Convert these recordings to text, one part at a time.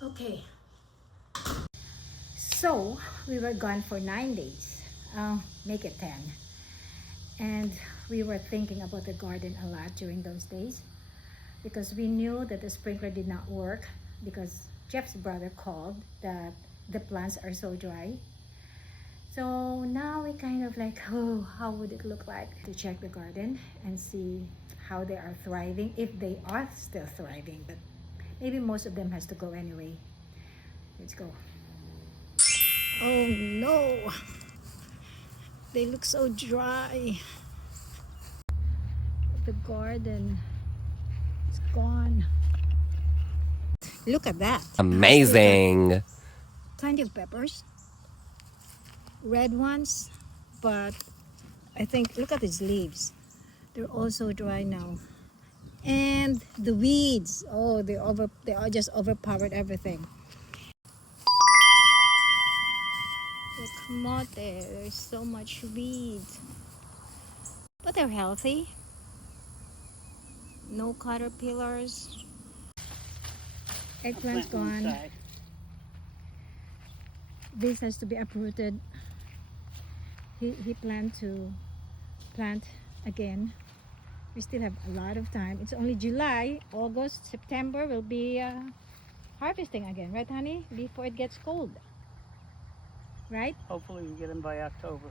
Okay, so we were gone for 9 days, make it 10, and we were thinking about the garden a lot during those days because we knew that the sprinkler did not work because Jeff's brother called that the plants are so dry. So now we kind of like, oh, how would it look like to check the garden and see how they are thriving, if they are still thriving, but maybe most of them has to go anyway. Let's go. Oh no, they look so dry. The garden is gone. Look at that. Amazing. Plenty of peppers, red ones, but I think, look at these leaves. They're also dry now. And the weeds, oh, they are just overpowered everything. The kamote, there's so much weeds, but they're healthy. No caterpillars. Eggplant's gone. This has to be uprooted. He planned to plant again. We still have a lot of time. It's only July, August, September will be harvesting again, right honey? Before it gets cold, right? Hopefully we get them by October.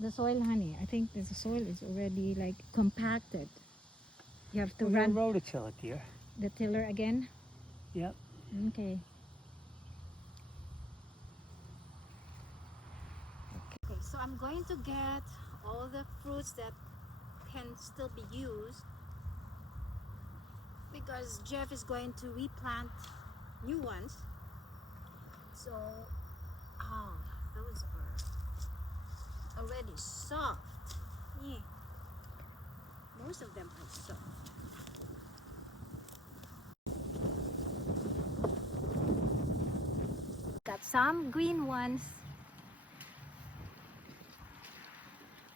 The soil, honey, I think the soil is already like compacted. You have to We're run gonna rototill it, dear. the tiller again. Yep. Okay. Okay, so I'm going to get all the fruits that can still be used because Jeff is going to replant new ones. So, oh, those are already soft. Yeah. Most of them are soft. Got some green ones.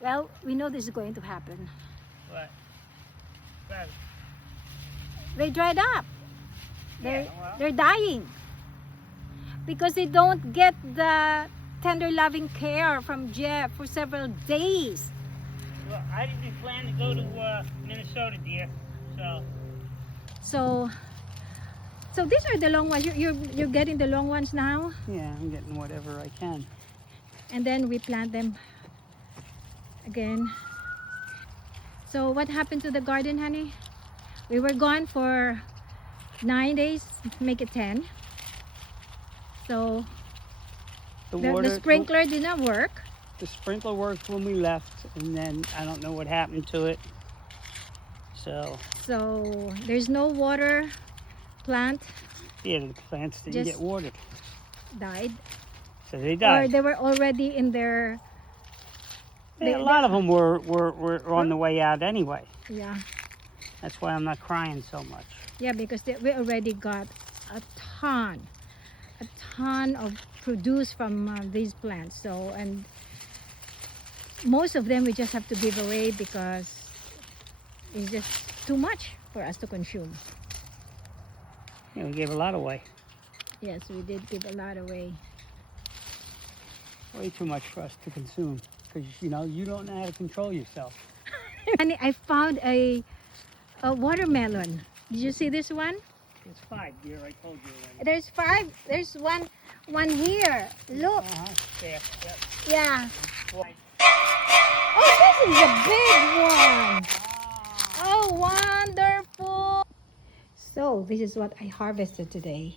Well, we know this is going to happen. What? They dried up. Yeah, well. They're dying because they don't get the tender loving care from Jeff for several days. Well, I didn't plan to go to Minnesota, dear. So these are the long ones. You're getting the long ones now, Yeah, I'm getting whatever I can. and then we plant them again. So what happened to the garden, honey? We were gone for 9 days, make it 10. So the sprinkler did not work. The sprinkler worked when we left, and then I don't know what happened to it. So there's no water. Plant Yeah, the plants didn't get watered, died. so they Or died. they were already in their... Yeah, a lot of them were on the way out anyway. Yeah. That's why I'm not crying so much. Yeah, because we already got a ton of produce from these plants. So, and most of them we just have to give away because it's just too much for us to consume. Yeah, we gave a lot away. Yes, we did give a lot away. Way too much for us to consume because, you know, you don't know how to control yourself. And I found a watermelon. Did you see this one? It's 5, dear. I told you. There's 5. There's one here. Look. There. Yep. Yeah. Oh, this is a big one. Oh, wonderful. So this is what I harvested today.